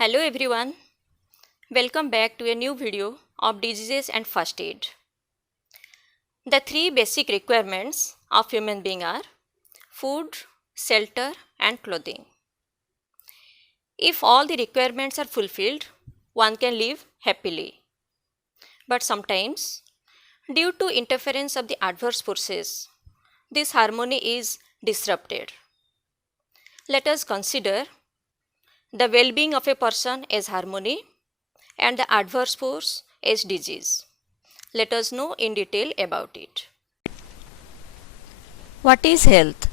Hello everyone, welcome back to a new video of diseases and first aid. The three basic requirements of human being are food, shelter and clothing. If all the requirements are fulfilled, one can live happily. But sometimes, due to interference of the adverse forces, this harmony is disrupted. Let us consider the well-being of a person as harmony and the adverse force as disease. Let us know in detail about it. What is health?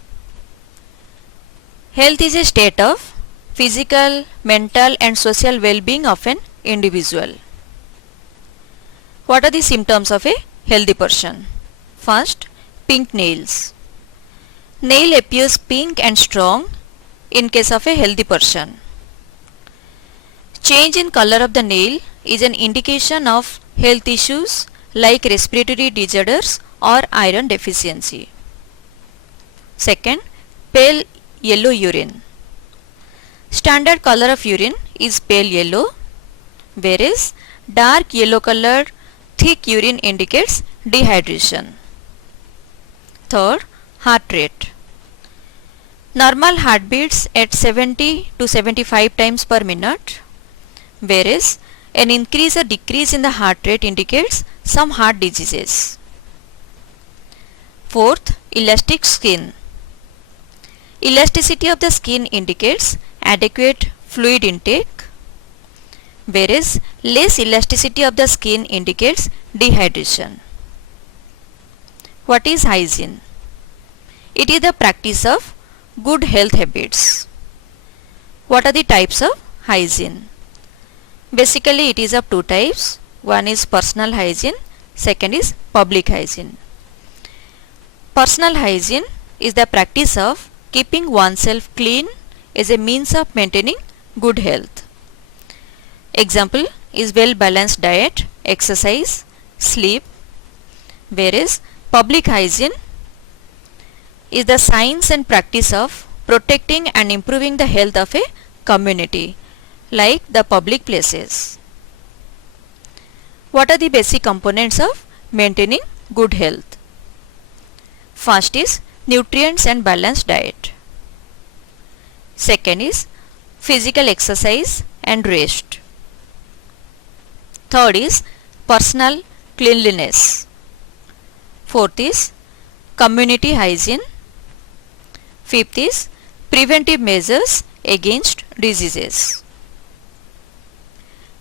Health is a state of physical, mental and social well-being of an individual. What are the symptoms of a healthy person? First, pink nails. Nail appears pink and strong in case of a healthy person. Change in color of the nail is an indication of health issues like respiratory disorders or iron deficiency. Second, pale yellow urine. Standard color of urine is pale yellow, whereas dark yellow colored thick urine indicates dehydration. Third, heart rate. Normal heart beats at 70 to 75 times per minute, whereas an increase or decrease in the heart rate indicates some heart diseases. Fourth, elastic skin. Elasticity of the skin indicates adequate fluid intake, whereas less elasticity of the skin indicates dehydration. What is hygiene? It is the practice of good health habits. What are the types of hygiene? Basically, it is of two types. One is personal hygiene, second is public hygiene. Personal hygiene is the practice of keeping oneself clean as a means of maintaining good health. Example is well-balanced diet, exercise, sleep, whereas public hygiene is the science and practice of protecting and improving the health of a community, like the public places. What are the basic components of maintaining good health? First is nutrients and balanced diet. Second is physical exercise and rest. Third is personal cleanliness. Fourth is community hygiene. Fifth is preventive measures against diseases.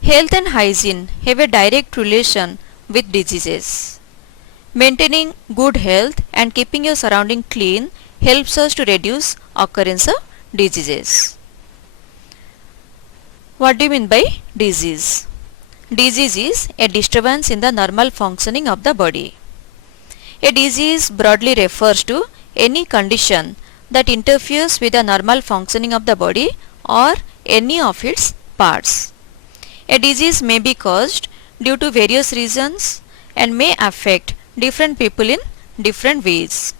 Health and hygiene have a direct relation with diseases. Maintaining good health and keeping your surrounding clean helps us to reduce occurrence of diseases. What do you mean by disease? Disease is a disturbance in the normal functioning of the body. A disease broadly refers to any condition that interferes with the normal functioning of the body or any of its parts. A disease may be caused due to various reasons and may affect different people in different ways.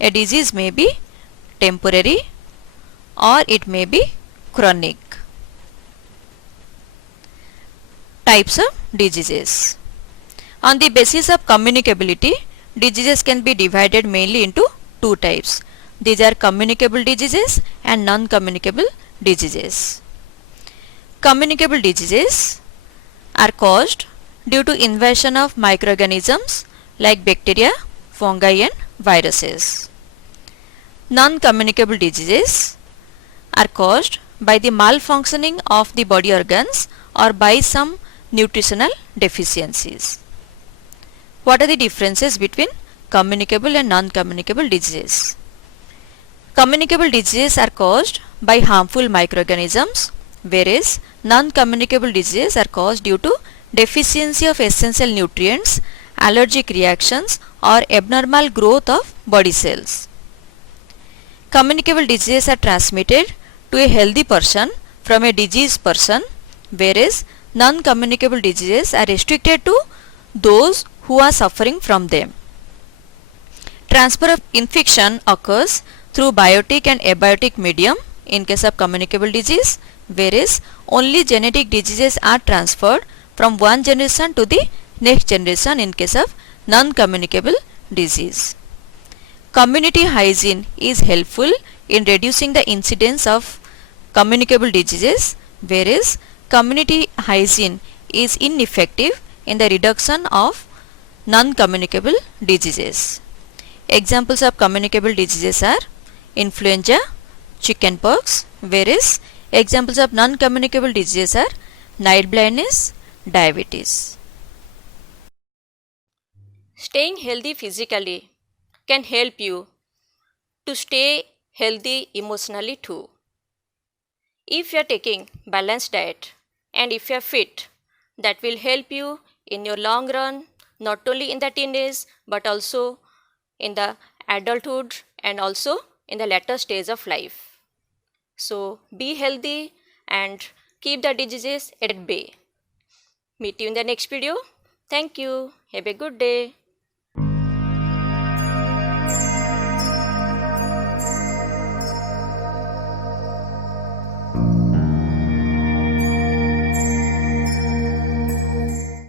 A disease may be temporary or it may be chronic. Types of diseases. On the basis of communicability, diseases can be divided mainly into two types. These are communicable diseases and non-communicable diseases. Communicable diseases are caused due to invasion of microorganisms like bacteria, fungi and viruses. Non-communicable diseases are caused by the malfunctioning of the body organs or by some nutritional deficiencies. What are the differences between communicable and non-communicable diseases? Communicable diseases are caused by harmful microorganisms, whereas non-communicable diseases are caused due to deficiency of essential nutrients, allergic reactions or abnormal growth of body cells. Communicable diseases are transmitted to a healthy person from a diseased person, whereas non-communicable diseases are restricted to those who are suffering from them. Transfer of infection occurs through biotic and abiotic medium in case of communicable disease, whereas only genetic diseases are transferred from one generation to the next generation in case of non-communicable disease. Community hygiene is helpful in reducing the incidence of communicable diseases, whereas community hygiene is ineffective in the reduction of non-communicable diseases. Examples of communicable diseases are influenza, chickenpox, whereas examples of non-communicable diseases are night blindness, diabetes. Staying healthy physically can help you to stay healthy emotionally too. If you are taking balanced diet and if you are fit, that will help you in your long run, not only in the teenage but also in the adulthood and also in the later stage of life. So be healthy and keep the diseases at bay. Meet you in the next video. Thank you. Have a good day.